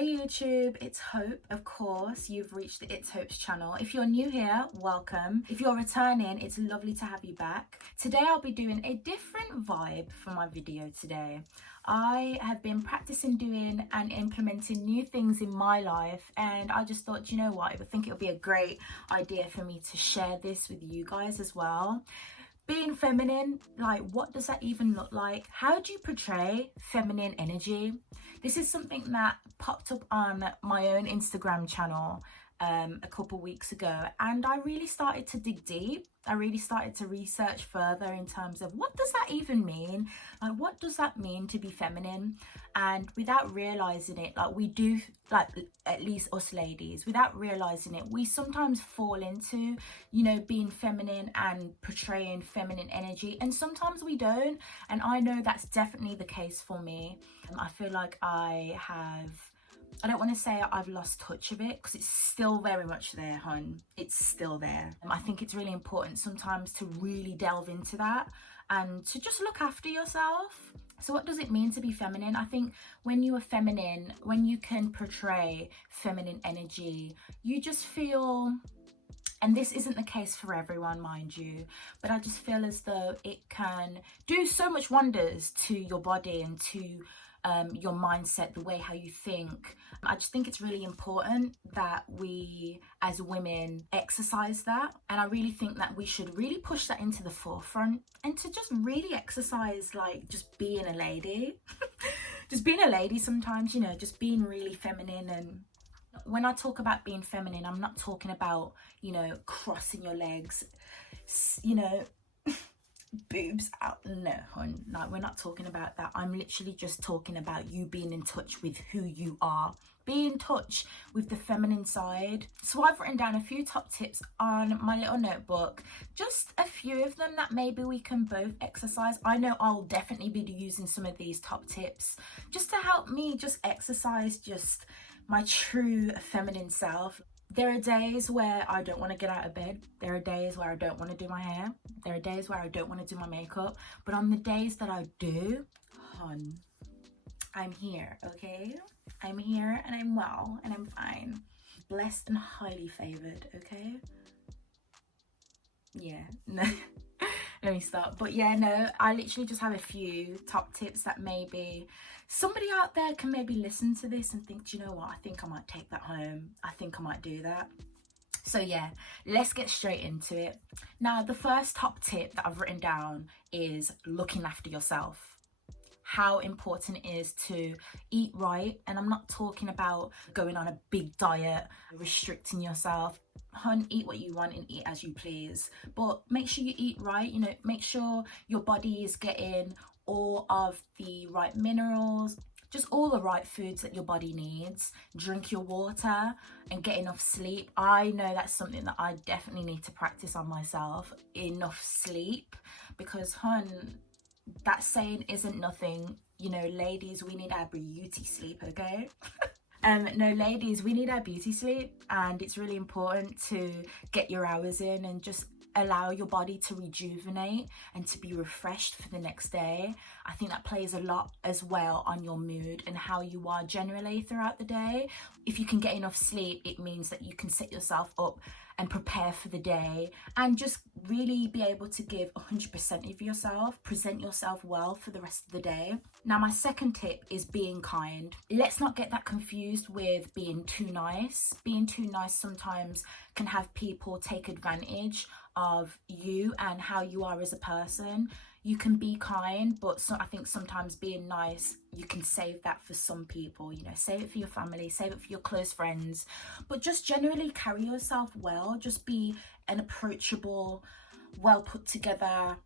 Hey YouTube, it's Hope. Of course, you've reached the It's Hope's channel. If you're new here, welcome. If you're returning, it's lovely to have you back. Today I'll be doing a different vibe for my video today. I have been practicing doing and implementing new things in my life, and I just thought, you know what, I think it would be a great idea for me to share this with you guys as well. Being feminine, like, what does that even look like? How do you portray feminine energy? This is something that popped up on my own Instagram channel a couple weeks ago, and I really started to dig deep. I really started to research further in terms of what does that even mean? Like, what does that mean to be feminine? And without realizing it, like we do, like at least us ladies, without realizing it, we sometimes fall into, you know, being feminine and portraying feminine energy, and sometimes we don't. And I know that's definitely the case for me. I feel like I don't want to say I've lost touch of it, because it's still very much there, hun. It's still there. I think it's really important sometimes to really delve into that and to just look after yourself. So what does it mean to be feminine? I think when you are feminine, when you can portray feminine energy, you just feel, and this isn't the case for everyone, mind you, but I just feel as though it can do so much wonders to your body and to your mindset, the way how you think. I just think it's really important that we as women exercise that, and I really think that we should really push that into the forefront and to just really exercise, like, just being a lady. Just being a lady sometimes, you know, just being really feminine. And when I talk about being feminine, I'm not talking about, you know, crossing your legs, you know, boobs out. No, hun, no, we're not talking about that. I'm literally just talking about you being in touch with who you are. Be in touch with the feminine side. So I've written down a few top tips on my little notebook, just a few of them that maybe we can both exercise. I know I'll definitely be using some of these top tips just to help me just exercise just my true feminine self. There are days where I don't want to get out of bed. There are days where I don't want to do my hair. There are days where I don't want to do my makeup. But on the days that I do, hun, I'm here, okay? I'm here and I'm well and I'm fine. Blessed and highly favored, okay? Yeah, no. Let me stop. But yeah, no, I literally just have a few top tips that maybe somebody out there can maybe listen to this and think, do you know what, I think I might take that home. I think I might do that. So yeah, let's get straight into it. Now, the first top tip that I've written down is looking after yourself. How important it is to eat right. And I'm not talking about going on a big diet, restricting yourself. Hun, eat what you want and eat as you please, but make sure you eat right. You know, make sure your body is getting all of the right minerals, just all the right foods that your body needs. Drink your water and get enough sleep. I know that's something that I definitely need to practice on myself, enough sleep, because hun, that saying isn't nothing. You know, ladies, we need our beauty sleep, okay? No, ladies, we need our beauty sleep, and it's really important to get your hours in and just allow your body to rejuvenate and to be refreshed for the next day. I think that plays a lot as well on your mood and how you are generally throughout the day. If you can get enough sleep, it means that you can set yourself up and prepare for the day and just really be able to give 100% of yourself, present yourself well for the rest of the day. Now, my second tip is being kind. Let's not get that confused with being too nice. Being too nice sometimes can have people take advantage of you and how you are as a person. You can be kind, but I think sometimes being nice, you can save that for some people. You know, save it for your family, save it for your close friends, but just generally carry yourself well. Just be an approachable, well put together,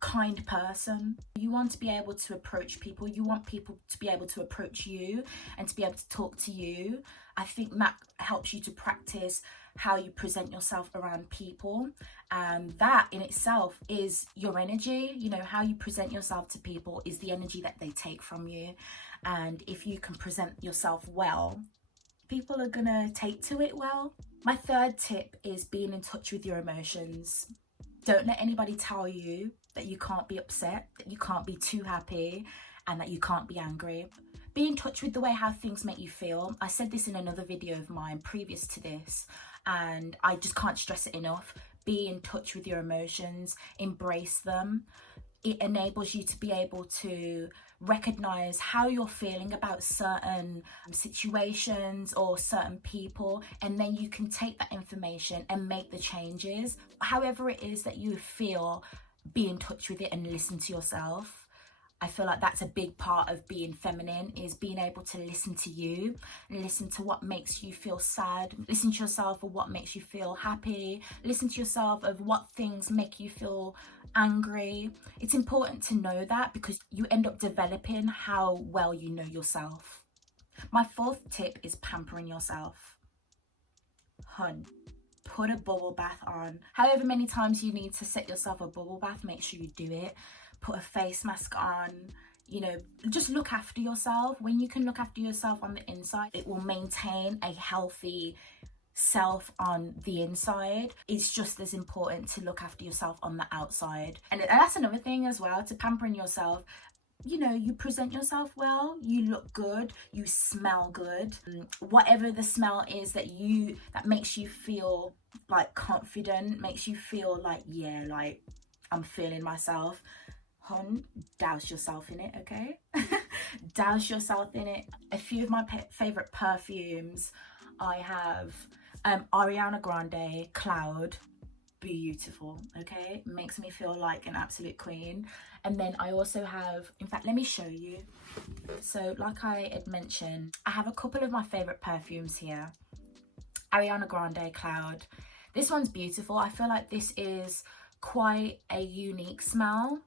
kind person. You want to be able to approach people. You want people to be able to approach you and to be able to talk to you. I think that helps you to practice how you present yourself around people, and that in itself is your energy. You know, how you present yourself to people is the energy that they take from you, and if you can present yourself well, people are gonna take to it well. My third tip is being in touch with your emotions. Don't let anybody tell you that you can't be upset, that you can't be too happy, and that you can't be angry. Be in touch with the way how things make you feel. I said this in another video of mine previous to this, and I just can't stress it enough. Be in touch with your emotions, embrace them. It enables you to be able to recognize how you're feeling about certain situations or certain people, and then you can take that information and make the changes. However it is that you feel, be in touch with it and listen to yourself. I feel like that's a big part of being feminine, is being able to listen to you and listen to what makes you feel sad. Listen to yourself of what makes you feel happy. Listen to yourself of what things make you feel angry. It's important to know that, because you end up developing how well you know yourself. My fourth tip is pampering yourself. Hun, put a bubble bath on. However many times you need to set yourself a bubble bath, make sure you do it. Put a face mask on, you know, just look after yourself. When you can look after yourself on the inside, it will maintain a healthy self on the inside. It's just as important to look after yourself on the outside. And that's another thing as well, to pampering yourself. You know, you present yourself well, you look good, you smell good. Whatever the smell is that makes you feel like confident, makes you feel like, yeah, like I'm feeling myself. Hun, douse yourself in it, okay? Douse yourself in it. A few of my favorite perfumes, I have Ariana Grande Cloud. Beautiful, okay? Makes me feel like an absolute queen. And then I also have, in fact, let me show you. So like I had mentioned, I have a couple of my favorite perfumes here. Ariana Grande Cloud. This one's beautiful. I feel like this is quite a unique smell.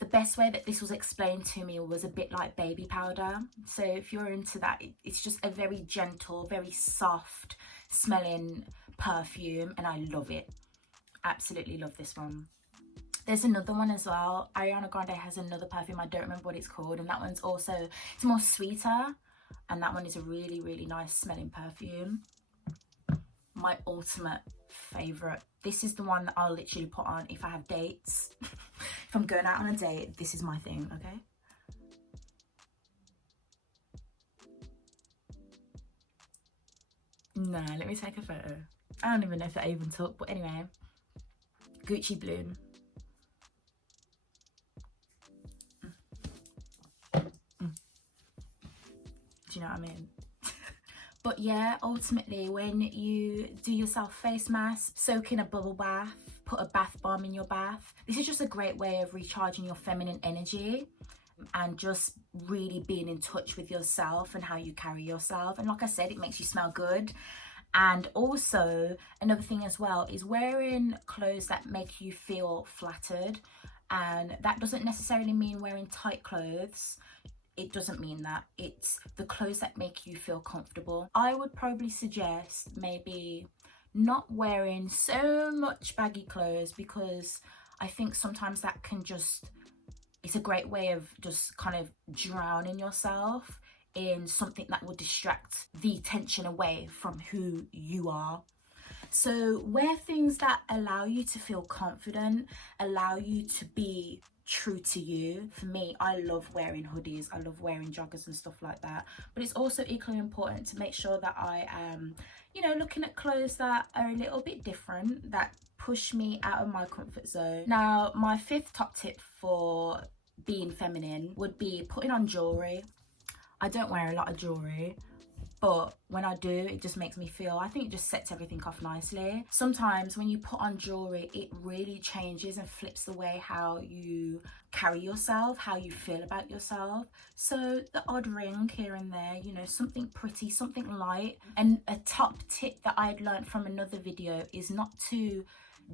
The best way that this was explained to me was a bit like baby powder. So if you're into that, it's just a very gentle, very soft smelling perfume, and I love it. Absolutely love this one. There's another one as well. Ariana Grande has another perfume, I don't remember what it's called, and that one's also, it's more sweeter, and that one is a really, really nice smelling perfume. My ultimate favorite, this is the one that I'll literally put on if I have dates. If I'm going out on a date, this is my thing, okay? Nah, let me take a photo. I don't even know if I even took, but anyway. Gucci Bloom. Do you know what I mean? But yeah, ultimately, when you do yourself face mask, soak in a bubble bath, put a bath bomb in your bath, this is just a great way of recharging your feminine energy and just really being in touch with yourself and how you carry yourself. And like I said, it makes you smell good. And also another thing as well is wearing clothes that make you feel flattered, and that doesn't necessarily mean wearing tight clothes. It doesn't mean that. It's the clothes that make you feel comfortable. I would probably suggest maybe not wearing so much baggy clothes, because I think sometimes that can just, it's a great way of just kind of drowning yourself in something that will distract the attention away from who you are. So wear things that allow you to feel confident, allow you to be true to you. For me, I love wearing hoodies, I love wearing joggers and stuff like that, but it's also equally important to make sure that I am, you know, looking at clothes that are a little bit different, that push me out of my comfort zone. Now, my fifth top tip for being feminine would be putting on jewelry. I don't wear a lot of jewelry, but when I do, it just makes me feel, I think it just sets everything off nicely. Sometimes when you put on jewelry, it really changes and flips the way how you carry yourself, how you feel about yourself. So the odd ring here and there, you know, something pretty, something light. And a top tip that I'd learned from another video is not to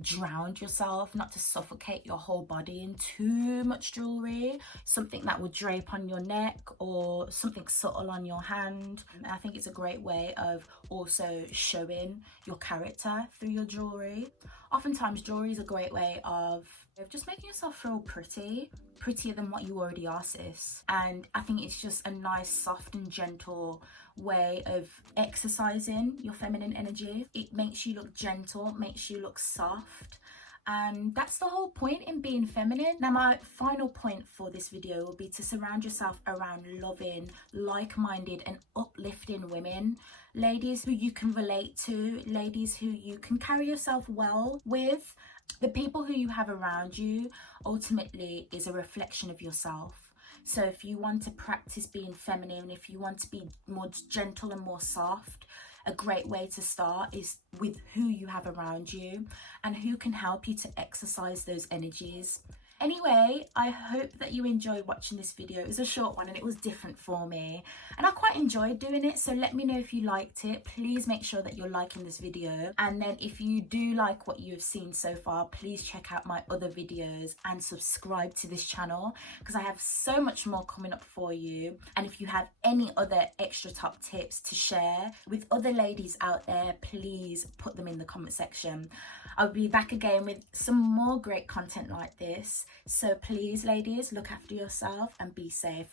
drown yourself, not to suffocate your whole body in too much jewelry, something that will drape on your neck or something subtle on your hand. And I think it's a great way of also showing your character through your jewelry. Oftentimes jewelry is a great way of just making yourself feel pretty, prettier than what you already are, sis. And I think it's just a nice, soft and gentle way of exercising your feminine energy. It makes you look gentle, makes you look soft, And that's the whole point in being feminine. Now, my final point for this video will be to surround yourself around loving, like-minded and uplifting women. Ladies who you can relate to, ladies who you can carry yourself well with. The people who you have around you ultimately is a reflection of yourself. So if you want to practice being feminine, if you want to be more gentle and more soft, a great way to start is with who you have around you and who can help you to exercise those energies. Anyway, I hope that you enjoyed watching this video. It was a short one and it was different for me and I quite enjoyed doing it, so let me know if you liked it. Please make sure that you're liking this video, and then if you do like what you've seen so far, please check out my other videos and subscribe to this channel because I have so much more coming up for you. And if you have any other extra top tips to share with other ladies out there, please put them in the comment section. I'll be back again with some more great content like this. So please, ladies, look after yourself and be safe.